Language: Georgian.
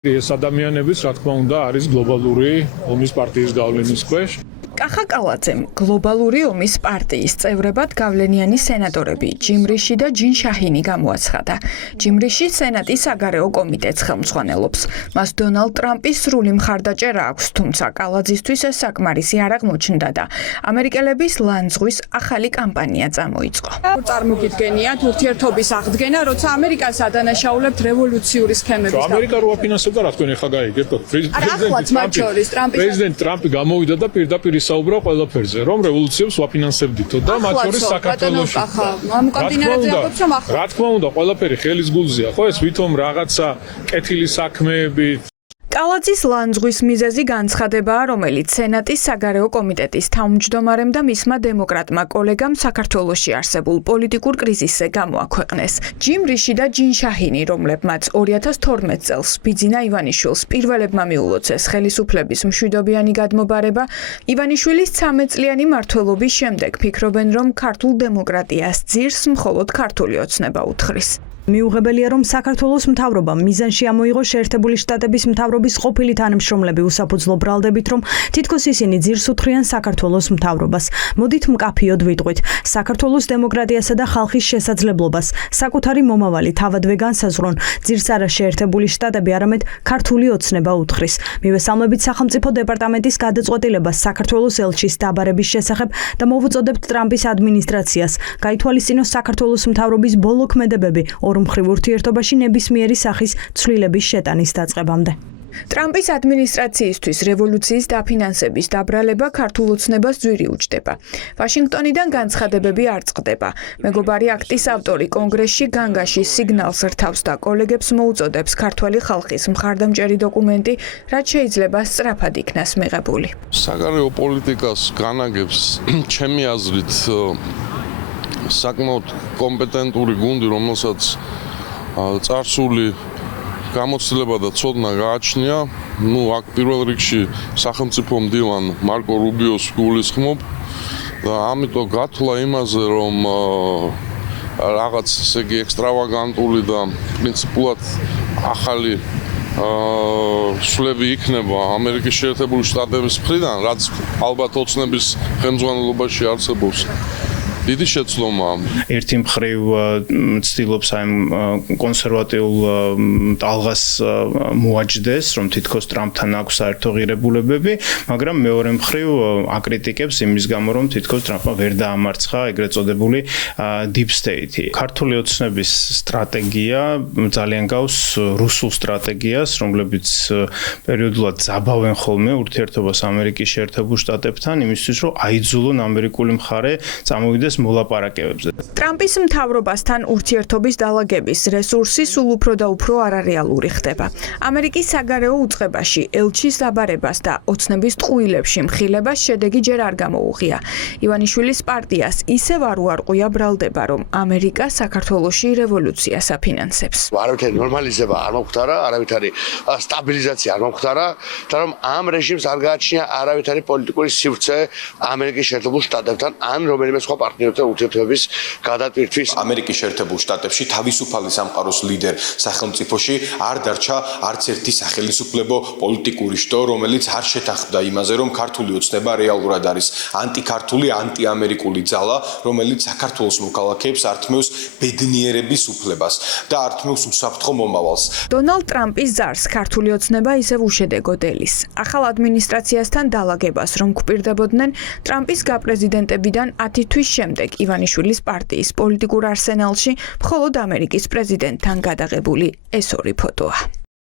ეს ადამიანებიც, რა თქმა უნდა, არის გლობალური ომის პარტიის გავლენის ქვეშ. კახა კალაძემ გლობალური ომის პარტიის წევრებად გავლენიანი სენატორები ჯიმ რიში და ჯინ შაჰინი გამოაცხადა. ჯიმ რიში სენატის საგარეო კომიტეტს ხელმძღვანელობს. მას დონალდ ტრამპის სრული მხარდაჭერა აქვს, თუმცა კალაძისთვის ეს საკმარისი არ აღმოჩნდა და ამერიკელების ლანძღვის ახალი კამპანია წამოიწყო. წარმოგიდგენიათ ურთიერთობის აღდგენა, როცა ამერიკას ადანაშაულებთ რევოლუციური სქემების. ამერიკა რო აფინანსებდა, რა თქვენ ახლა გაიგებთ? პრეზიდენტ ტრამპი გამოვიდა და პირდაპირ ისაუბრა ყველაფერზე, რომ რევოლუციებს ვაფინანსებდითო და მათ შორის საქართველოში. რა თქმა უნდა, ყველაფერი ხელის გულზეა, ხო ეს ვითომ რაღაცა კეთილი საქმეებით. კალაძის ლანძღვის მიზეზი განცხადებაა, რომელიც სენატის საგარეო კომიტეტის თავმჯდომარემ და მისმა დემოკრატმა კოლეგამ საქართველოში არსებულ პოლიტიკურ კრიზისზე გამოაქვეყნეს. ჯიმ რიში და ჯინ შაჰინი, რომლებმაც 2012 წელს ბიძინა ივანიშვილს პირველებმა მიულოცეს ხელისუფლების მშვიდობიანი გადმობარება, ივანიშვილის 13 წლიანი მმართველობის შემდეგ ფიქრობენ, რომ ქართულ დემოკრატიას ძირს მხოლოდ ქართული ოცნება უთხრის. მიუღებელია, რომ საქართველოს მთავრობამ მიზანში ამოიღო შეერთებული შტატების მთავრობის ყოფილი თანამშრომლები უსაფუძვლო ბრალდებით, რომ თითქოს ისინი ძირს უთხრიან საქართველოს მთავრობას. მოდით მკაფიოდ ვიტყვით, საქართველოს დემოკრატიასა და ხალხის შესაძლებლობას საკუთარი მომავალი თავადვე განსაზღვრონ, ძირს არა შეერთებული შტატები, არამედ ქართული ოცნება უთხრის. მივესალმებით სახელმწიფო დეპარტამენტის გადაწყვეტილებას საქართველოს ელჩის დაბარების შესახებ და მოვუწოდებთ ტრამპის ადმინისტრაციას გაითვალისწინოს საქართველოს მთავრობის ბოლო ქმედებები ორმხრივ ურთიერთობაში ნებისმიერი სახის ცვლილების შეტანის დაწყებამდე. ტრამპის ადმინისტრაციისთვის რევოლუციის დაფინანსების დაბრალება ქართულ ოცნებას ძვირი უჯდება. ვაშინგტონიდან განცხადებები არ წყდება. მეგობარი აქტის ავტორი კონგრესში განგაში სიგნალს რთავს და კოლეგებს მოუწოდებს ქართველი ხალხის მხარდამჭერი დოკუმენტი, რაც შეიძლება სწრაფად იქნას მიღებული. საგარეო პოლიტიკას განაგებს ჩემი აზრით საკმაოდ კომპეტენტური გუნდი, რომელსაც წარსული გამოცდილება და ცოდნა გააჩნია. აქ პირველ რიგში სახელმწიფო მდივან მარკო რუბიოს გულისხმობ და ამიტომ გათვლა იმაზე, რომ რაღაც ესე იგი ექსტრავაგანტული და პრინციპულად ახალი სვლები იქნება ამერიკის შეერთებული შტატების მხრიდან, რაც ალბათ ოცნების ხელმძღვანელობაში არსებობს. დიდი შეცდომაა. ერთი მხრივ ცდილობს აი კონსერვატიულ ტალღას მოაჯდეს, რომ თითქოს ტრამპთან აქვს საერთო ღირებულებები, მაგრამ მეორე მხრივ აკრიტიკებს იმის გამო, რომ თითქოს ტრამპმა ვერ დაამარცხა ეგრეთ წოდებული deep state-ი. ქართული ოცნების სტრატეგია ძალიან გავს რუსულ სტრატეგიას, რომლებიც პერიოდულად ზაბავენ ხოლმე ურთიერთობას ამერიკის შეერთებულ შტატებთან, იმისთვის რომ აიძულონ ამერიკული მხარე წამოვიდეს მოლაპარაკებებზე. ტრამპის მთავრობასთან ურთიერთობის დალაგების რესურსი სულ უფრო და უფრო არარეალური ხდება. ამერიკის საგარეო უწყებაში ელჩის დაბარებას და ოცნების ტყუილებში მხილებას შედეგი ჯერ არ გამოუღია. ივანიშვილის პარტიას ისევ არ უარყვია ბრალდება, რომ ამერიკა საქართველოში რევოლუციას აფინანსებს. არავითარი ნორმალიზება არ მოხდარა, არავითარი სტაბილიზაცია არ მოხდარა, და რომ ამ რეჟიმს არ გააჩნია არავითარი პოლიტიკური სივრცე ამერიკის შეერთებულ შტატებთან ან რომელიმე სხვა პარტნიორთან ურთიერთობის გადატვირთვის. ამერიკის შეერთებულ შტატებში თავისუფალი სამყაროს ლიდერ სახელმწიფოში არ დარჩა არც ერთი სახელისუფლებო პოლიტიკური შტო, რომელიც არ შეთანხმდა იმაზე, რომ ქართული ოცნება რეალურად არის ანტიქართული, ანტიამერიკული ძალა, რომელიც საქართველოს მოქალაქეებს ართმევს ბედნიერების უფლებას და ართმევს უსაფრთხო მომავალს. დონალდ ტრამპის ზარს ქართული ოცნება ისევ უშედეგოდ ელის. ახალ ადმინისტრაციასთან დალაგებას რომ გვპირდებოდნენ, ტრამპის გაპრეზიდენტებიდან 10 თვის შემდეგ ივანიშვილის პარტიის პოლიტიკურ არსენალში მხოლოდ ამერიკის პრეზიდენტთან გადაღებული ეს ორი ფოტოა.